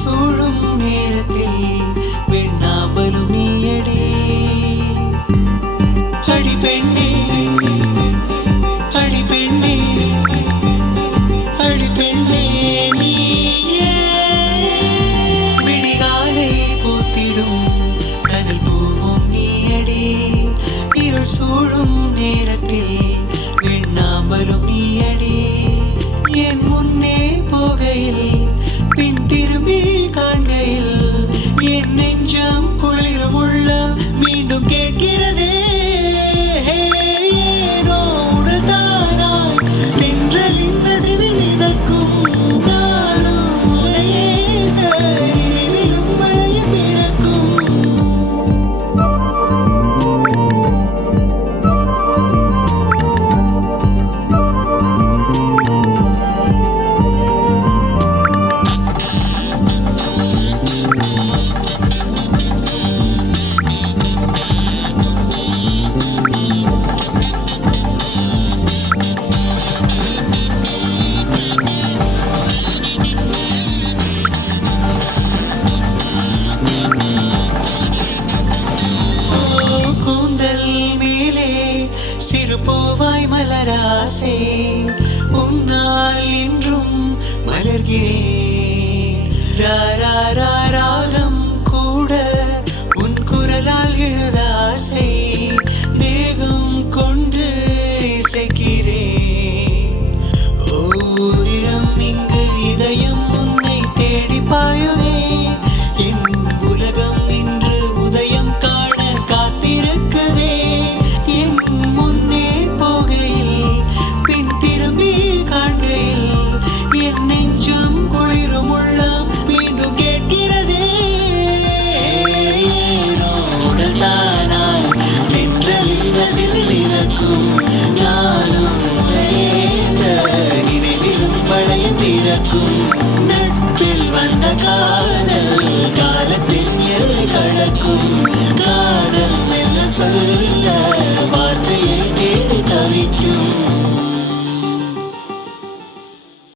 சூழும் நேரத்தில் வெண்ணாம்பலும் நீயடே. அடி பெண்ணே அடி பெண்ணே அடி பெண்ணே நீயே. விடிகாலை பூத்திடும் கனல் பூவும் நீயடே. இருள் சூழும் நேரத்தில் வெண்ணாம்பலும் நீயடே. என் முன்னே போகையில் பின் திரும்பி காண்கையில் என் நெஞ்சம் குளிரும் உள்ளம் மீண்டும் கேட்கிறதே. ஏனோ உடல்தானாய் தென்றல் இந்த சிவில் மிதக்கும் நாளும் உடையேந்த இரவிலும் மழை பிறக்கும். கூந்தல் மேலே சிறு பூவாய் மலராசே உன்னால் இன்றும் மலர்கிறேன். ராகம் கூட உன் குரலால் எழுதாசை மேகம் கொண்டு இசைக்கிறேன். ஓரிடம் இங்கு இதயம் உன்னை தேடி பாயுதே. என் உலகம் இன்று உதயம் காண காத்திருக்குதே. என் முன்னே போகையில் பின் திரும்பி காண்கையில் என் நெஞ்சம் குளிரும் உள்ளம் மீண்டும் கேட்கிறதே. ஏனோ உடல்தானாய் தென்றலின் ரசில் மிதக்கும் நாளும் உடையேந்த நினைவிலும் மழை பிறக்கும். நட்பில் வந்த காதல்